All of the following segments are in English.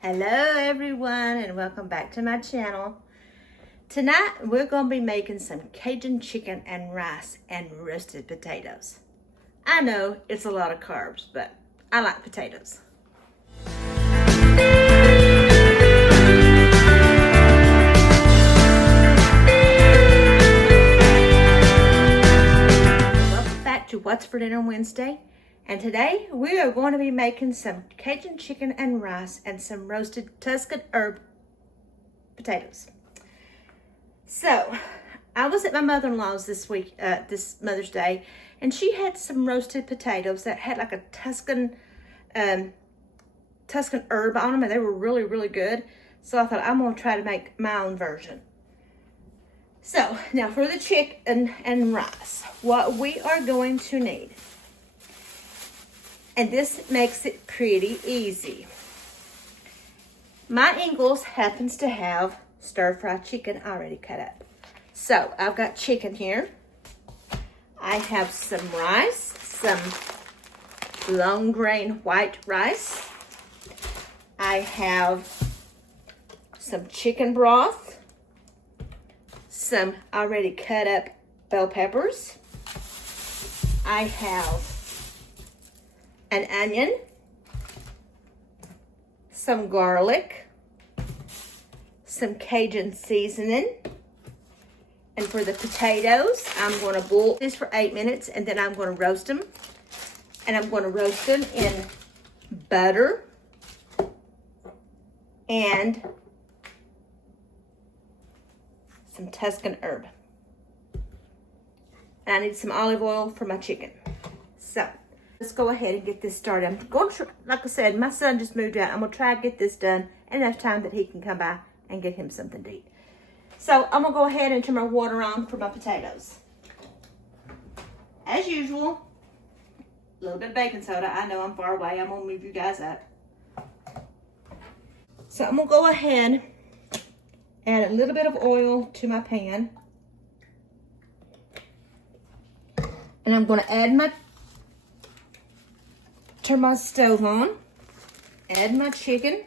Hello everyone and welcome back to my channel. Tonight we're going to be making some Cajun chicken and rice and roasted potatoes. I know it's a lot of carbs, but I like potatoes. Welcome back to What's for Dinner Wednesday. And today we are going to be making some Cajun chicken and rice and some roasted Tuscan herb potatoes. So I was at my mother-in-law's this week, this Mother's Day, and she had some roasted potatoes that had like a Tuscan herb on them, and they were really, really good. So I thought I'm going to try to make my own version. So now for the chicken and rice, what we are going to need. And this makes it pretty easy. My Ingles happens to have stir-fried chicken already cut up. So I've got chicken here. I have some rice, some long grain white rice. I have some chicken broth, some already cut up bell peppers. I have an onion, some garlic, some Cajun seasoning, and for the potatoes, I'm going to boil this for 8 minutes, and then I'm going to roast them. And I'm going to roast them in butter and some Tuscan herb. And I need some olive oil for my chicken. So let's go ahead and get this started. I'm going to, like I said, my son just moved out. I'm going to try to get this done in enough time that he can come by and get him something to eat. So I'm going to go ahead and turn my water on for my potatoes. As usual, a little bit of baking soda. I know I'm far away. I'm going to move you guys up. So I'm going to go ahead and add a little bit of oil to my pan. And I'm going to add turn my stove on, add my chicken,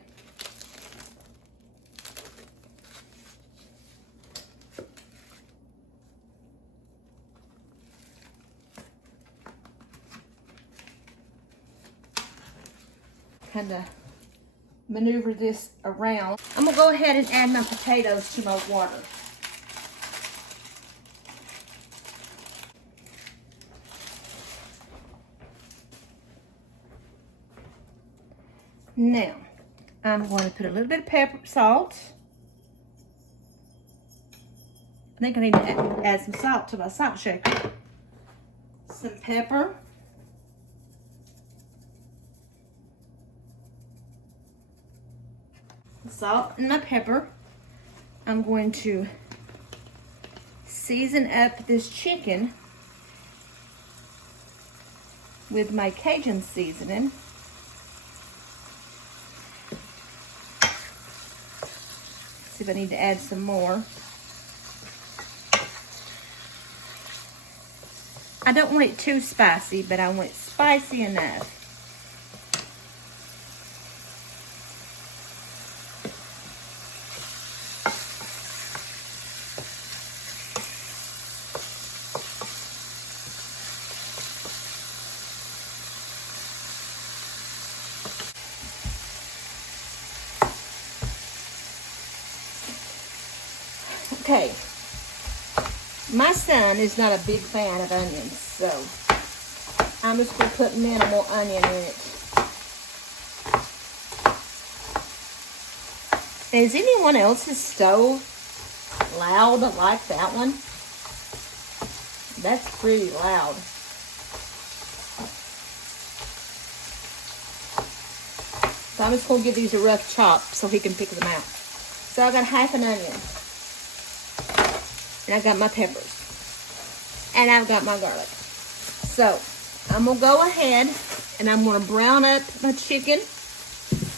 kind of maneuver this around. I'm gonna go ahead and add my potatoes to my water. Now, I'm going to put a little bit of salt. I think I need to add some salt to my salt shaker. Some pepper. Salt and my pepper. I'm going to season up this chicken with my Cajun seasoning. See if I need to add some more. I don't want it too spicy, but I want it spicy enough. Okay, my son is not a big fan of onions, so I'm just going to put minimal onion in it. Is anyone else's stove loud like that one? That's pretty loud. So I'm just going to give these a rough chop so he can pick them out. So I got half an onion. And I got my peppers. And I've got my garlic. So, I'm going to go ahead and I'm going to brown up my chicken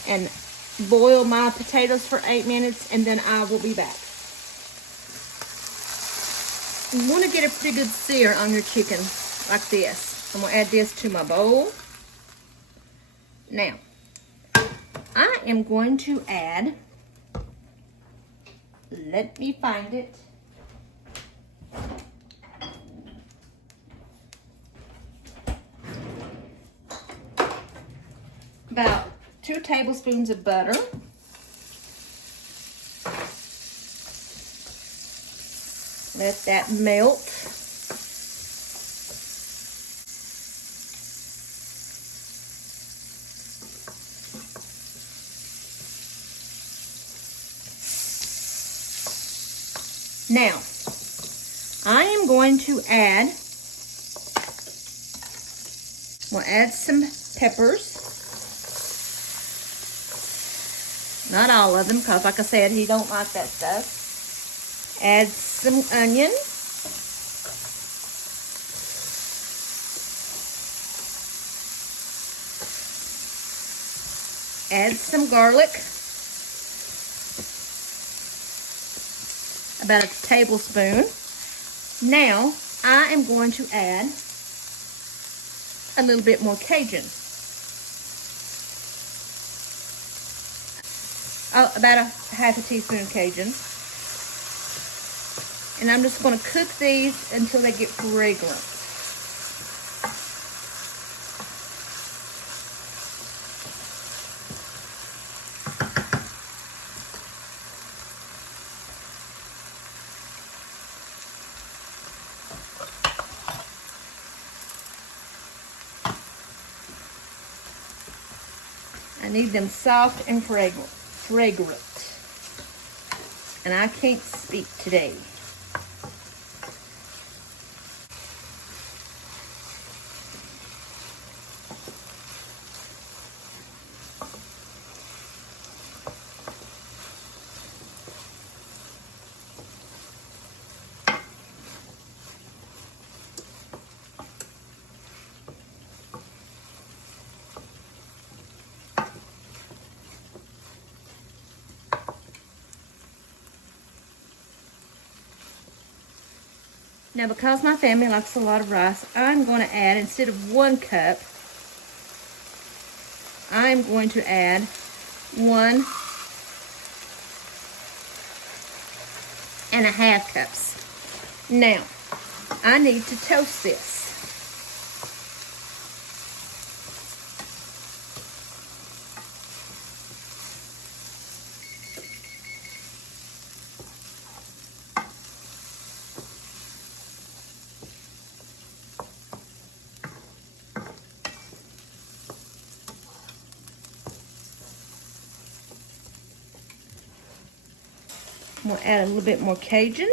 and boil my potatoes for 8 minutes, and then I will be back. You want to get a pretty good sear on your chicken like this. I'm going to add this to my bowl. Now, I am going to add, let me find it. About 2 tablespoons of butter. Let that melt. Now, I am going to add, we'll add some peppers. Not all of them, because like I said, he don't like that stuff. Add some onion. Add some garlic. About a tablespoon. Now, I am going to add a little bit more Cajun. About a half a teaspoon of Cajun. And I'm just going to cook these until they get fragrant. I need them soft and fragrant. And I can't speak today. Now, because my family likes a lot of rice, I'm going to add, instead of 1 cup, I'm going to add 1.5 cups. Now, I need to toast this. We'll add a little bit more Cajun.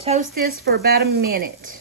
Toast this for about a minute.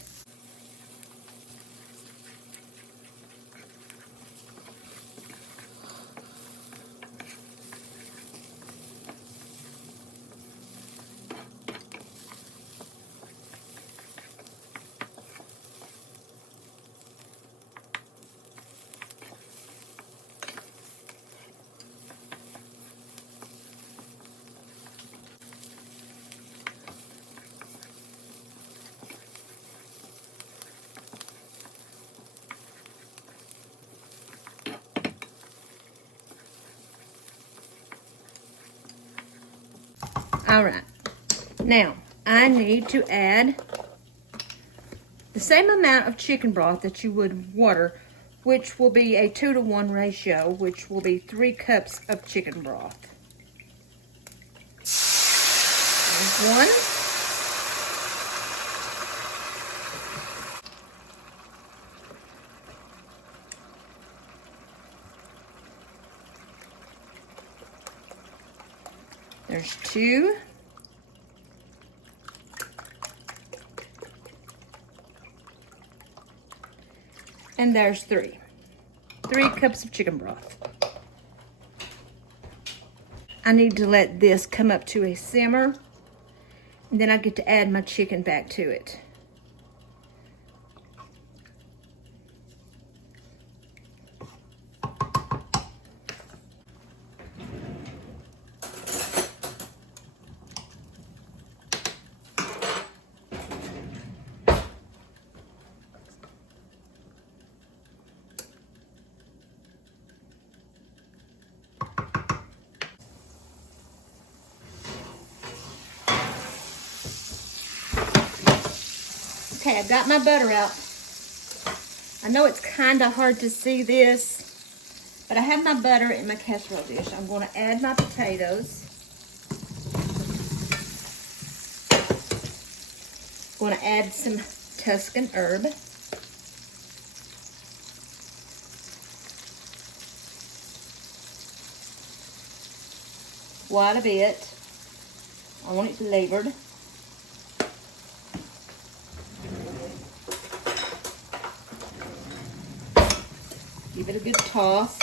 All right, now I need to add the same amount of chicken broth that you would water, which will be a 2-to-1 ratio, which will be 3 cups of chicken broth. There's 1. There's 2. And there's 3. 3 cups of chicken broth. I need to let this come up to a simmer, and then I get to add my chicken back to it. Okay, I've got my butter out. I know it's kind of hard to see this, but I have my butter in my casserole dish. I'm going to add my potatoes. Going to add some Tuscan herb. Quite a bit. I want it flavored. Give it a good toss.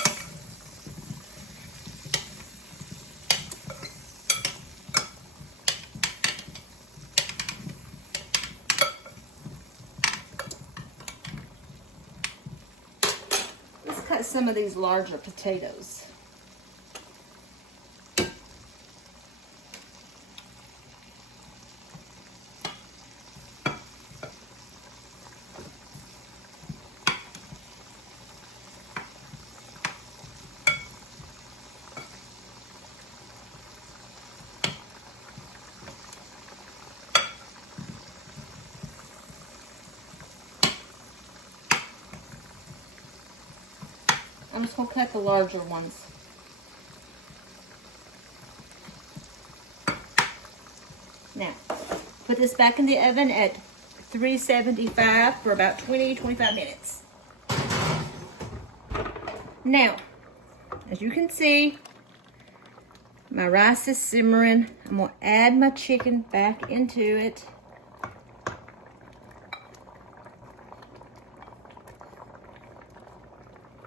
Let's cut some of these larger potatoes. I'm just going to cut the larger ones. Now, put this back in the oven at 375 for about 20-25 minutes. Now, as you can see, my rice is simmering. I'm going to add my chicken back into it.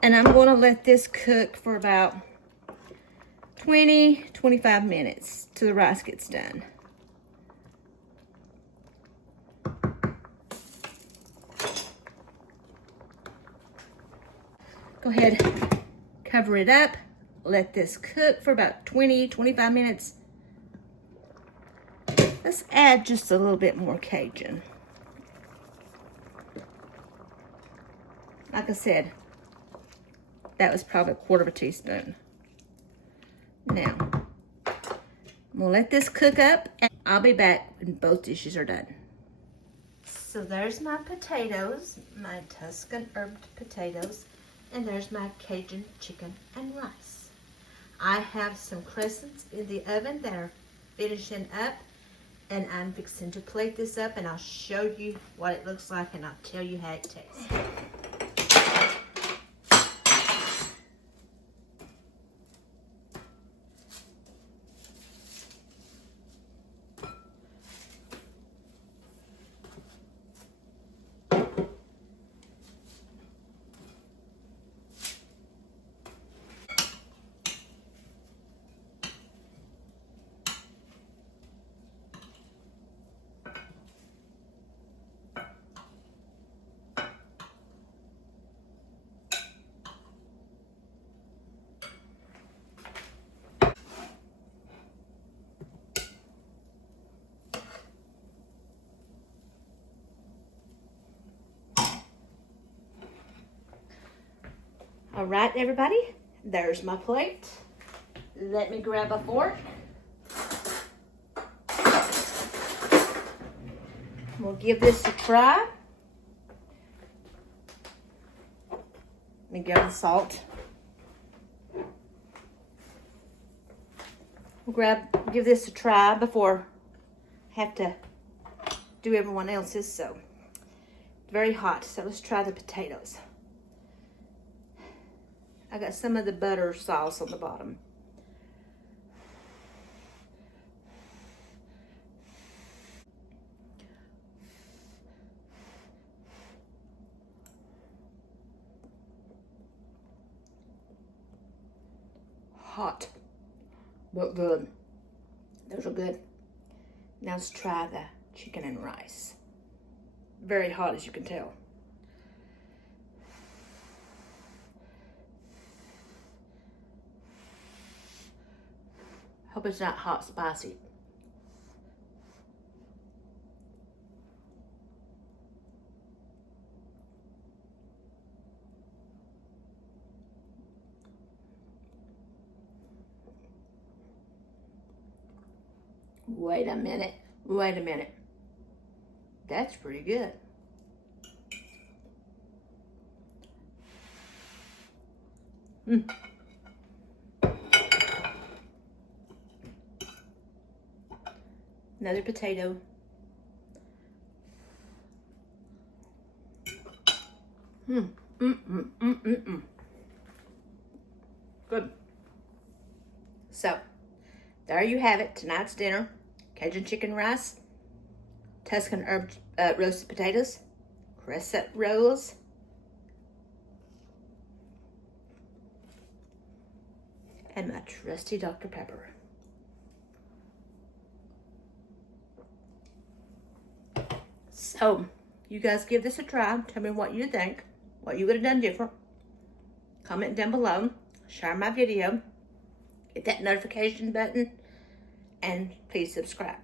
And I'm going to let this cook for about 20-25 minutes till the rice gets done. Go ahead, cover it up. Let this cook for about 20-25 minutes. Let's add just a little bit more Cajun. Like I said, that was probably 1/4 teaspoon. Now, I'm gonna let this cook up and I'll be back when both dishes are done. So there's my potatoes, my Tuscan herbed potatoes, and there's my Cajun chicken and rice. I have some crescents in the oven that are finishing up, and I'm fixing to plate this up, and I'll show you what it looks like, and I'll tell you how it tastes. All right, everybody, there's my plate. Let me grab a fork. We'll give this a try. Let me grab the salt. We'll give this a try before I have to do everyone else's. So, very hot, so let's try the potatoes. I got some of the butter sauce on the bottom. Hot, but good. Those are good. Now let's try the chicken and rice. Very hot, as you can tell. Hope it's not hot spicy. Wait a minute. That's pretty good. Another potato. Good. So, there you have it. Tonight's dinner. Cajun chicken rice, Tuscan herb roasted potatoes, crescent rolls, and my trusty Dr. Pepper. So, you guys give this a try. Tell me what you think, what you would have done different. Comment down below. Share my video. Hit that notification button. And please subscribe.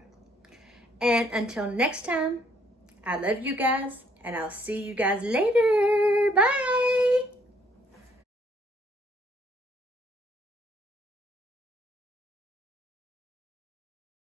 And until next time, I love you guys. And I'll see you guys later. Bye.